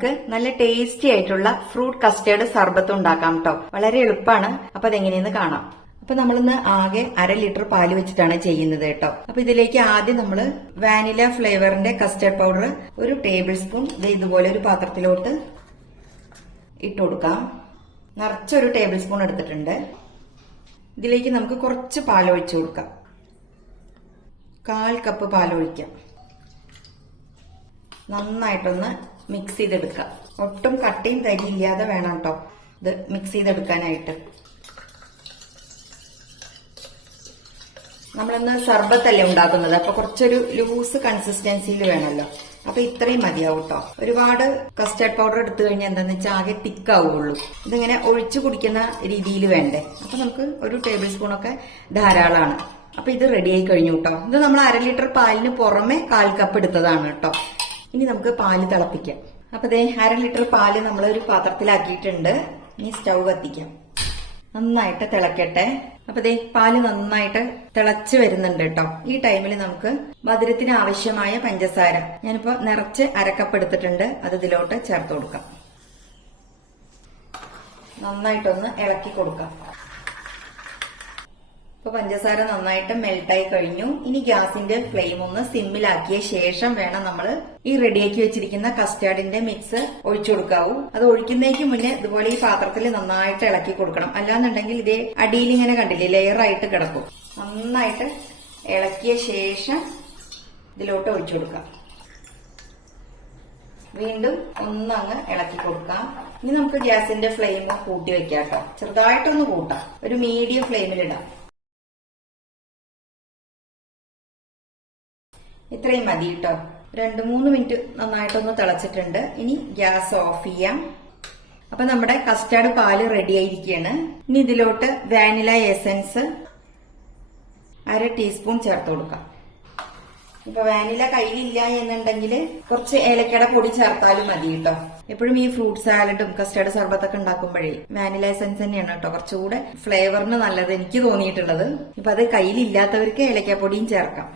നമുക്ക് നല്ല ടേസ്റ്റി ആയിട്ടുള്ള ഫ്രൂട്ട് കസ്റ്റേർഡ് സർബത്ത് ഉണ്ടാക്കാം കേട്ടോ വളരെ എളുപ്പമാണ് അപ്പൊ അതെങ്ങനെയെന്ന് കാണാം. അപ്പൊ നമ്മളിന്ന് ആകെ അര ലിറ്റർ പാൽ വെച്ചിട്ടാണ് ചെയ്യുന്നത് കേട്ടോ അപ്പൊ ഇതിലേക്ക് ആദ്യം നമ്മൾ വാനില ഫ്ലേവറിന്റെ കസ്റ്റേർഡ് പൗഡർ ഒരു ടേബിൾ സ്പൂൺ ഇതുപോലെ ഒരു പാത്രത്തിലോട്ട് ഇട്ട് കൊടുക്കാം. നിറച്ചൊരു ടേബിൾ സ്പൂൺ എടുത്തിട്ടുണ്ട്. ഇതിലേക്ക് നമുക്ക് കുറച്ച് പാൽ ഒഴിച്ചു കൊടുക്കാം. കാൽ കപ്പ് പാൽ ഒഴിക്കാം നന്നായിട്ടൊന്ന് മിക്സ് ചെയ്തെടുക്കുക. ഒട്ടും കട്ടയും തരി ഇല്ലാതെ വേണം കേട്ടോ ഇത് മിക്സ് ചെയ്തെടുക്കാനായിട്ട്. നമ്മളിന്ന് സർബത്തല്ലേ ഉണ്ടാക്കുന്നത്? അപ്പൊ കുറച്ചൊരു ലൂസ് കൺസിസ്റ്റൻസിയിൽ വേണമല്ലോ. അപ്പൊ ഇത്രയും മതിയാവും കേട്ടോ ഒരുപാട് കസ്റ്റർഡ് പൗഡർ എടുത്തു കഴിഞ്ഞാൽ എന്താന്ന് വെച്ചാൽ ആകെ തിക്കാവുള്ളൂ ഇതിങ്ങനെ ഒഴിച്ചു കുടിക്കുന്ന രീതിയിൽ വേണ്ടേ? അപ്പൊ നമുക്ക് ഒരു ടേബിൾ സ്പൂണൊക്കെ ധാരാളമാണ് അപ്പൊ ഇത് റെഡി ആയി കഴിഞ്ഞു കേട്ടോ ഇത് നമ്മൾ അര ലിറ്റർ പാലിന് പുറമെ കാൽ കപ്പ് എടുത്തതാണ് കേട്ടോ ഇനി നമുക്ക് പാൽ തിളപ്പിക്കാം. അപ്പൊ ദേ അര ലിറ്റർ പാൽ നമ്മൾ ഒരു പാത്രത്തിലാക്കിയിട്ടുണ്ട്. ഇനി സ്റ്റൗ കത്തിക്കാം. നന്നായിട്ട് തിളക്കട്ടെ. അപ്പൊ ദേ പാൽ നന്നായിട്ട് തിളച്ച് വരുന്നുണ്ട് കേട്ടോ ഈ ടൈമിൽ നമുക്ക് മധുരത്തിന് ആവശ്യമായ പഞ്ചസാര ഞാനിപ്പോ നിറച്ച് അരക്കപ്പ് എടുത്തിട്ടുണ്ട്. അത് ഇതിലോട്ട് ചേർത്ത് കൊടുക്കാം. നന്നായിട്ടൊന്ന് ഇളക്കി കൊടുക്കാം. ഇപ്പൊ പഞ്ചസാര നന്നായിട്ട് മെൽട്ടായി കഴിഞ്ഞു. ഇനി ഗ്യാസിന്റെ ഫ്ലെയിം ഒന്ന് സിമ്മിലാക്കിയ ശേഷം വേണം നമ്മൾ ഈ റെഡിയാക്കി വെച്ചിരിക്കുന്ന കസ്റ്റാർഡിന്റെ മിക്സ് ഒഴിച്ചു കൊടുക്കാവൂ. അത് ഒഴിക്കുന്നതിന് മുന്നേ ഇതുപോലെ ഈ പാത്രത്തിൽ നന്നായിട്ട് ഇളക്കി കൊടുക്കണം. അല്ലാന്നുണ്ടെങ്കിൽ ഇതേ അടിയിൽ ഇങ്ങനെ കണ്ടില്ലേ ലെയർ ആയിട്ട് കിടക്കും. നന്നായിട്ട് ഇളക്കിയ ശേഷം ഇതിലോട്ട് ഒഴിച്ചു കൊടുക്കാം. വീണ്ടും ഒന്നങ്ങ് ഇളക്കി കൊടുക്കാം. ഇനി നമുക്ക് ഗ്യാസിന്റെ ഫ്ലെയിം കൂട്ടി വെക്കാം കേട്ടോ. ചെറുതായിട്ടൊന്ന് കൂട്ടാം. ഒരു മീഡിയം ഫ്ലെയിമിലിടാം. ഇത്രയും മതി കേട്ടോ. രണ്ട് മൂന്ന് മിനിറ്റ് നന്നായിട്ടൊന്ന് തിളച്ചിട്ടുണ്ട്. ഇനി ഗ്യാസ് ഓഫ് ചെയ്യാം. അപ്പൊ നമ്മുടെ കസ്റ്റാർഡ് പാൽ റെഡി ആയിരിക്കുകയാണ്. ഇനി ഇതിലോട്ട് വാനില എസൻസ് അര ടീസ്പൂൺ ചേർത്ത് കൊടുക്കാം. ഇപ്പൊ വാനില കയ്യിലില്ല എന്നുണ്ടെങ്കിൽ കുറച്ച് ഏലക്കട പൊടി ചേർത്താലും മതി കേട്ടോ. എപ്പോഴും ഈ ഫ്രൂട്ട് സാലഡും കസ്റ്റേർഡ് സർബത്തൊക്കെ ഉണ്ടാക്കുമ്പോഴേ വാനില എസൻസ് തന്നെയാണ് കേട്ടോ കുറച്ചുകൂടെ ഫ്ലേവറിന് നല്ലത് എനിക്ക് തോന്നിയിട്ടുള്ളത്. ഇപ്പൊ അത് കയ്യിലില്ലാത്തവർക്ക് ഏലക്കപ്പൊടിയും ചേർക്കാം.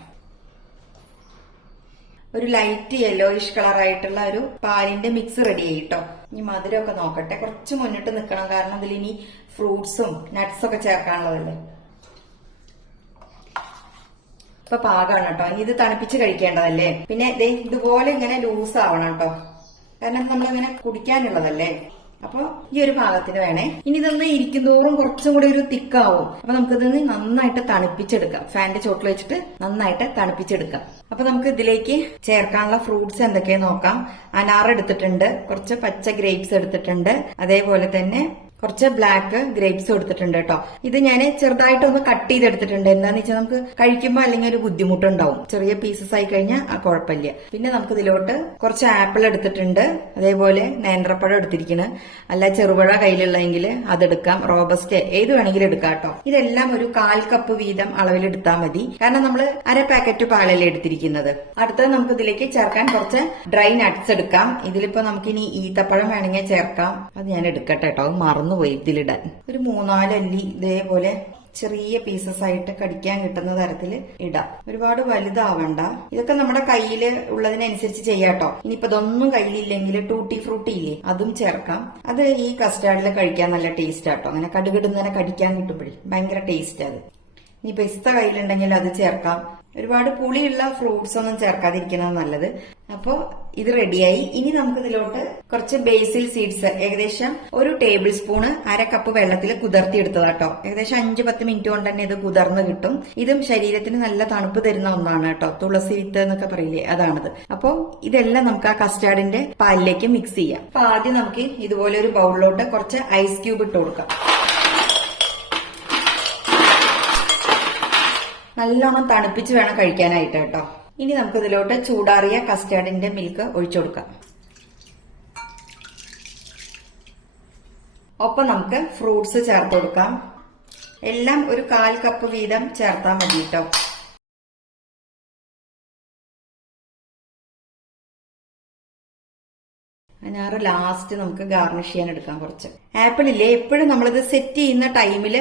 ഒരു ലൈറ്റ് യെല്ലോയിഷ് കളർ ആയിട്ടുള്ള ഒരു പാലിന്റെ മിക്സ് റെഡി ആയി കേട്ടോ ഇനി മധുരമൊക്കെ നോക്കട്ടെ. കുറച്ച് മുന്നിട്ട് നിൽക്കണം കാരണം അതിൽ ഇനി ഫ്രൂട്ട്സും നട്ട്സും ഒക്കെ ചേർക്കാനുള്ളതല്ലേ? ഇപ്പൊ പാകാണ് കേട്ടോ ഇത് തണുപ്പിച്ച് കഴിക്കേണ്ടതല്ലേ? പിന്നെ ഇതുപോലെ ഇങ്ങനെ ലൂസ് ആവണം കേട്ടോ കാരണം നമ്മളിങ്ങനെ കുടിക്കാനുള്ളതല്ലേ? അപ്പൊ ഈ ഒരു ഭാഗത്തിന് വേണേ. ഇനി ഇതൊന്ന് ഇരിക്കും തോറും കുറച്ചും കൂടി ഒരു തിക്കാവും. അപ്പൊ നമുക്കിതൊന്ന് നന്നായിട്ട് തണുപ്പിച്ചെടുക്കാം. ഫാന്റെ ചോട്ടിൽ വെച്ചിട്ട് നന്നായിട്ട് തണുപ്പിച്ചെടുക്കാം. അപ്പൊ നമുക്ക് ഇതിലേക്ക് ചേർക്കാനുള്ള ഫ്രൂട്ട്സ് എന്തൊക്കെയാ നോക്കാം. അനാർ എടുത്തിട്ടുണ്ട് കുറച്ച് പച്ച ഗ്രേപ്സ് എടുത്തിട്ടുണ്ട്. അതേപോലെ തന്നെ കുറച്ച് ബ്ലാക്ക് ഗ്രേപ്സ് എടുത്തിട്ടുണ്ട് കേട്ടോ ഇത് ഞാൻ ചെറുതായിട്ടൊന്ന് കട്ട് ചെയ്തെടുത്തിട്ടുണ്ട്. എന്താന്ന് വെച്ചാൽ നമുക്ക് കഴിക്കുമ്പോൾ അല്ലെങ്കിൽ ഒരു ബുദ്ധിമുട്ടുണ്ടാവും. ചെറിയ പീസസ് ആയി കഴിഞ്ഞാൽ ആ കുഴപ്പമില്ല. പിന്നെ നമുക്ക് ഇതിലോട്ട് കുറച്ച് ആപ്പിൾ എടുത്തിട്ടുണ്ട്. അതേപോലെ നേന്ത്രപ്പഴം എടുത്തിരിക്കണ്. അല്ല ചെറുപഴ കയ്യിലുള്ളതെങ്കിൽ അതെടുക്കാം റോബസ്റ്റ് ഏത് വേണമെങ്കിലും എടുക്കാം കേട്ടോ ഇതെല്ലാം ഒരു കാൽ കപ്പ് വീതം അളവിൽ എടുത്താൽ മതി. കാരണം നമ്മൾ അര പാക്കറ്റ് പാലല്ലേ എടുത്തിരിക്കുന്നത്. അടുത്തത് നമുക്ക് ഇതിലേക്ക് ചേർക്കാൻ കുറച്ച് ഡ്രൈ നട്ട്സ് എടുക്കാം. ഇതിലിപ്പോ നമുക്കിനി ഈത്തപ്പഴം വേണമെങ്കിൽ ചേർക്കാം. അത് ഞാൻ എടുക്കട്ടെ കേട്ടോ അത് വൈദ്യിലിടാൻ ഇതിലിടാൻ ഒരു മൂന്നാലല്ലി ഇതേപോലെ ചെറിയ പീസസ് ആയിട്ട് കടിക്കാൻ കിട്ടുന്ന തരത്തിൽ ഇടാം. ഒരുപാട് വലുതാവണ്ട. ഇതൊക്കെ നമ്മുടെ കയ്യിൽ ഉള്ളതിനനുസരിച്ച് ചെയ്യാട്ടോ ഇനിയിപ്പോ ഇതൊന്നും കയ്യിലില്ലെങ്കിൽ ടൂട്ടി ഫ്രൂട്ടി ഇല്ലേ അതും ചേർക്കാം. അത് ഈ കസ്റ്റാർഡിൽ കഴിക്കാൻ നല്ല ടേസ്റ്റ് ആട്ടോ അങ്ങനെ കടുകിടുന്നതിനെ കടിക്കാൻ കിട്ടുമ്പോഴേ. ഭയങ്കര ടേസ്റ്റ് അത്. ഇനി പിസ്ത കയ്യിലുണ്ടെങ്കിൽ അത് ചേർക്കാം. ഒരുപാട് പുളിയുള്ള ഫ്രൂട്ട്സ് ഒന്നും ചേർക്കാതിരിക്കുന്നത് നല്ലത്. അപ്പോൾ ഇത് റെഡിയായി ഇനി നമുക്ക് ഇതിലോട്ട് കുറച്ച് ബേസിൽ സീഡ്സ് ഏകദേശം ഒരു ടേബിൾ സ്പൂണ് അര കപ്പ് വെള്ളത്തിൽ കുതിർത്തി കേട്ടോ ഏകദേശം അഞ്ച് പത്ത് മിനിറ്റ് കൊണ്ട് തന്നെ ഇത് കുതിർന്ന് കിട്ടും. ഇതും ശരീരത്തിന് നല്ല തണുപ്പ് തരുന്ന ഒന്നാണ് കേട്ടോ. തുളസി വിത്ത് എന്നൊക്കെ പറയില്ലേ അതാണത്. അപ്പോൾ ഇതെല്ലാം നമുക്ക് ആ കസ്റ്റാർഡിന്റെ പാലിലേക്ക് മിക്സ് ചെയ്യാം. അപ്പൊ ആദ്യം നമുക്ക് ഇതുപോലെ ഒരു ബൗളിലോട്ട് കുറച്ച് ഐസ് ക്യൂബ് ഇട്ട് കൊടുക്കാം. നല്ലോണം തണുപ്പിച്ച് വേണം കഴിക്കാനായിട്ട് കേട്ടോ. ഇനി നമുക്ക് ഇതിലോട്ട് ചൂടാറിയ കസ്റ്റാർഡിന്റെ മിൽക്ക് ഒഴിച്ചു കൊടുക്കാം. ഒപ്പം നമുക്ക് ഫ്രൂട്ട്സ് ചേർത്ത് കൊടുക്കാം. എല്ലാം ഒരു കാൽ കപ്പ് വീതം ചേർത്താൽ മതി കേട്ടോ. അനാറ് ലാസ്റ്റ് നമുക്ക് ഗാർണിഷ് ചെയ്യാൻ എടുക്കാം കുറച്ച് ആപ്പിളില്ലേ എപ്പോഴും നമ്മളിത് സെറ്റ് ചെയ്യുന്ന ടൈമിൽ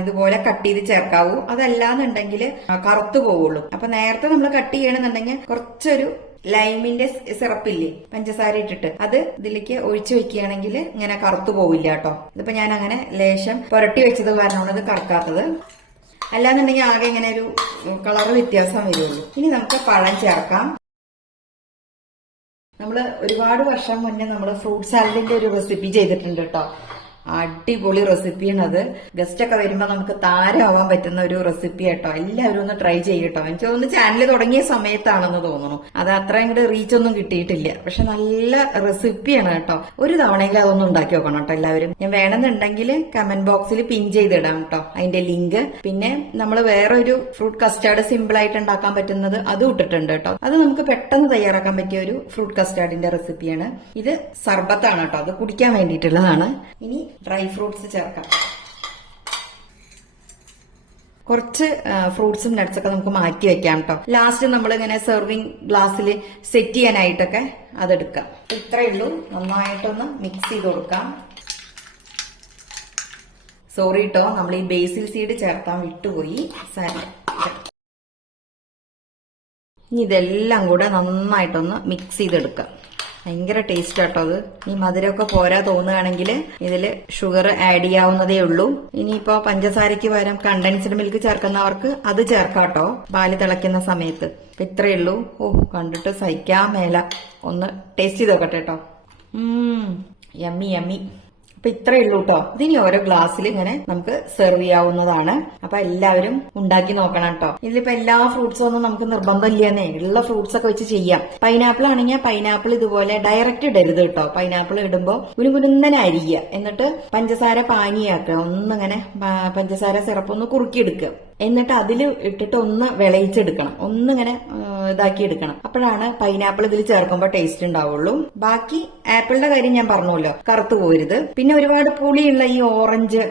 ഇതുപോലെ കട്ട് ചെയ്ത് ചേർക്കാവൂ. അതല്ലാന്നുണ്ടെങ്കിൽ കറുത്തു പോവുള്ളൂ. അപ്പൊ നേരത്തെ നമ്മൾ കട്ട് ചെയ്യണമെന്നുണ്ടെങ്കിൽ കുറച്ചൊരു ലൈമിന്റെ സിറപ്പില്ലേ പഞ്ചസാര ഇട്ടിട്ട് അത് ഇതിലേക്ക് ഒഴിച്ചു വെക്കുകയാണെങ്കിൽ ഇങ്ങനെ കറുത്തു പോവില്ല കേട്ടോ. ഇതിപ്പോ ഞാൻ അങ്ങനെ ലേശം പുരട്ടി വെച്ചത് കാരണമാണ് ഇത് കറക്കാത്തത്. അല്ലാന്നുണ്ടെങ്കിൽ ആകെ ഇങ്ങനെ ഒരു കളർ വ്യത്യാസം വരുള്ളൂ. ഇനി നമുക്ക് പഴം ചേർക്കാം. നമ്മൾ ഒരുപാട് വർഷം മുന്നേ നമ്മൾ ഫ്രൂട്ട് സാലഡിന്റെ ഒരു റെസിപ്പി ചെയ്തിട്ടുണ്ട് കേട്ടോ. അടിപൊളി റെസിപ്പിയാണ് അത് ഗസ്റ്റ് ഒക്കെ വരുമ്പോൾ നമുക്ക് താരമാവാൻ പറ്റുന്ന ഒരു റെസിപ്പി കേട്ടോ എല്ലാവരും ഒന്ന് ട്രൈ ചെയ്യട്ടോ. എനിക്ക് തോന്നുന്നു ചാനൽ തുടങ്ങിയ സമയത്താണെന്ന് തോന്നുന്നു. അത് അത്ര അങ്ങോട്ട് റീച്ച് ഒന്നും കിട്ടിയിട്ടില്ല. പക്ഷെ നല്ല റെസിപ്പിയാണ് കേട്ടോ. ഒരു തവണയെങ്കിലും അതൊന്നും ഉണ്ടാക്കി നോക്കണം കേട്ടോ എല്ലാവരും. ഞാൻ വേണമെന്നുണ്ടെങ്കിൽ കമന്റ് ബോക്സിൽ പിൻ ചെയ്തിടാം കേട്ടോ. അതിന്റെ ലിങ്ക് പിന്നെ നമ്മൾ വേറൊരു ഫ്രൂട്ട് കസ്റ്റാർഡ് സിമ്പിൾ ആയിട്ട് ഉണ്ടാക്കാൻ പറ്റുന്നത് അതും ഇട്ടിട്ടുണ്ട് കേട്ടോ. അത് നമുക്ക് പെട്ടെന്ന് തയ്യാറാക്കാൻ പറ്റിയ ഒരു ഫ്രൂട്ട് കസ്റ്റാർഡിന്റെ റെസിപ്പിയാണ് ഇത് സർബത്താണ് കേട്ടോ. അത് കുടിക്കാൻ വേണ്ടിയിട്ടുള്ളതാണ്. ഇനി ഡ്രൈ ഫ്രൂട്ട്സ് ചേർക്കാം. കുറച്ച് ഫ്രൂട്ട്സും നട്ട്സ് ഒക്കെ നമുക്ക് മാറ്റി വെക്കാം കേട്ടോ ലാസ്റ്റ് നമ്മൾ ഇങ്ങനെ സെർവിങ് ഗ്ലാസ്സിൽ സെറ്റ് ചെയ്യാനായിട്ടൊക്കെ അതെടുക്കാം. ഇത്രയേ ഉള്ളൂ. നന്നായിട്ടൊന്ന് മിക്സ് ചെയ്ത് കൊടുക്കാം. സോറി കേട്ടോ നമ്മൾ ഈ ബേസിൽ സീഡ് ചേർത്താൻ വിട്ടുപോയി. സാരി. ഇനി ഇതെല്ലാം കൂടെ നന്നായിട്ടൊന്ന് മിക്സ് ചെയ്തെടുക്കാം. ഭയങ്കര ടേസ്റ്റ് ആട്ടോ അത്. ഈ മധുരമൊക്കെ പോരാ തോന്നുകയാണെങ്കിൽ ഇതിൽ ഷുഗർ ആഡ് ചെയ്യാവുന്നതേ ഉള്ളൂ. ഇനിയിപ്പോ പഞ്ചസാരയ്ക്ക് പകരം കണ്ടൻസ്ഡ് മിൽക്ക് ചേർക്കുന്നവർക്ക് അത് ചേർക്കാട്ടോ. പാൽ തിളയ്ക്കുന്ന സമയത്ത്. ഇത്രയേ ഉള്ളൂ. ഓ കണ്ടിട്ട് സഹിക്കാൻ മേല. ഒന്ന് ടേസ്റ്റ് ചെയ്ത് നോക്കട്ടെ കേട്ടോ യമ്മി യമ്മി അപ്പൊ ഇത്രയേ ഉള്ളൂ കേട്ടോ ഇതിനി ഓരോ ഗ്ലാസ്സിൽ ഇങ്ങനെ നമുക്ക് സെർവ് ചെയ്യാവുന്നതാണ്. അപ്പൊ എല്ലാവരും ഉണ്ടാക്കി നോക്കണം കേട്ടോ ഇതിലിപ്പോ എല്ലാ ഫ്രൂട്ട്സും ഒന്നും നമുക്ക് നിർബന്ധമില്ലെന്നേ. ഉള്ള ഫ്രൂട്ട്സ് ഒക്കെ വെച്ച് ചെയ്യാം. പൈനാപ്പിൾ ആണെങ്കിൽ പൈനാപ്പിൾ ഇതുപോലെ ഡയറക്റ്റ് ഇടരുത് കേട്ടോ പൈനാപ്പിൾ ഇടുമ്പോൾ കുരുന്നനെ അരിയുക എന്നിട്ട് പഞ്ചസാര പാനിയാക്കുക. ഒന്നിങ്ങനെ പഞ്ചസാര സിറപ്പ് ഒന്ന് കുറുക്കിയെടുക്കുക. എന്നിട്ട് അതിൽ ഇട്ടിട്ട് ഒന്ന് വിളയിച്ചെടുക്കണം. ഒന്നിങ്ങനെ ഇതാക്കി എടുക്കണം അപ്പോഴാണ് പൈനാപ്പിൾ ഇതിൽ ചേർക്കുമ്പോൾ ടേസ്റ്റ് ഉണ്ടാവുള്ളൂ. ബാക്കി ആപ്പിളിന്റെ കാര്യം ഞാൻ പറഞ്ഞല്ലോ കറുത്തു പോരുത്. പിന്നെ ഒരുപാട് പുളിയുള്ള ഈ ഓറഞ്ച്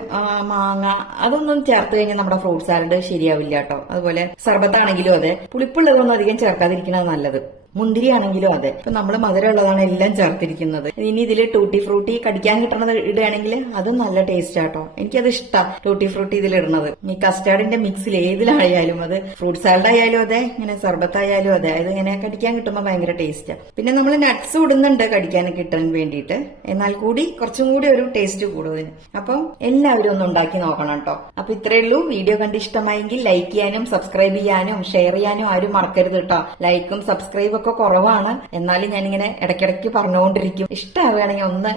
മാങ്ങ അതൊന്നും ചേർത്ത് കഴിഞ്ഞാൽ നമ്മുടെ ഫ്രൂട്ട് സാലഡ് ശരിയാവില്ല കേട്ടോ. അതുപോലെ സർബത്താണെങ്കിലും അതെ. പുളിപ്പുള്ളതൊന്നും അധികം ചേർക്കാതിരിക്കുന്നത് നല്ലത്. മുന്തിരി ആണെങ്കിലും അതെ. ഇപ്പൊ നമ്മൾ മധുരമുള്ളതാണ് എല്ലാം ചേർത്തിരിക്കുന്നത്. ഇനി ഇതിൽ ടൂട്ടി ഫ്രൂട്ടി കടിക്കാൻ കിട്ടണത് ഇടുകയാണെങ്കിൽ അതും നല്ല ടേസ്റ്റ് ആട്ടോ. എനിക്കത് ഇഷ്ടം ടൂട്ടി ഫ്രൂട്ടി ഇതിൽ ഇടുന്നത്. ഈ കസ്റ്റാർഡിന്റെ മിക്സിൽ ഏതിലായാലും അത് ഫ്രൂട്ട് സാലഡ് ആയാലും അതെ ഇങ്ങനെ സർബത്ത് ആയാലും അതെ. അത് ഇങ്ങനെ കടിക്കാൻ കിട്ടുമ്പോൾ ഭയങ്കര ടേസ്റ്റ് പിന്നെ നമ്മൾ നട്ട്സ് ഇടുന്നുണ്ട് കടിക്കാൻ കിട്ടാൻ വേണ്ടിയിട്ട്. എന്നാൽ കൂടി കുറച്ചും കൂടി ഒരു ടേസ്റ്റ് കൂടുതൽ. അപ്പം എല്ലാവരും ഒന്ന് ഉണ്ടാക്കി നോക്കണം കേട്ടോ അപ്പൊ ഇത്രയേ ഉള്ളൂ. വീഡിയോ കണ്ട് ഇഷ്ടമായെങ്കിൽ ലൈക്ക് ചെയ്യാനും സബ്സ്ക്രൈബ് ചെയ്യാനും ഷെയർ ചെയ്യാനും ആരും മറക്കരുത് കേട്ടോ ലൈക്കും സബ്സ്ക്രൈബും ഒക്കെ കുറവാണ്. എന്നാലും ഞാനിങ്ങനെ ഇടയ്ക്കിടയ്ക്ക് പറഞ്ഞുകൊണ്ടിരിക്കും. ഇഷ്ടമാവുകയാണെങ്കിൽ ഒന്ന്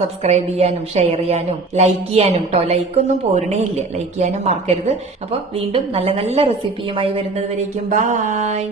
സബ്സ്ക്രൈബ് ചെയ്യാനും ഷെയർ ചെയ്യാനും ലൈക്ക് ചെയ്യാനും കേട്ടോ ലൈക്കൊന്നും പോരണേ ഇല്ല. ലൈക്ക് ചെയ്യാനും മറക്കരുത്. അപ്പൊ വീണ്ടും നല്ല നല്ല റെസിപ്പിയുമായി വരുന്നത് വരേക്കും. ബായ്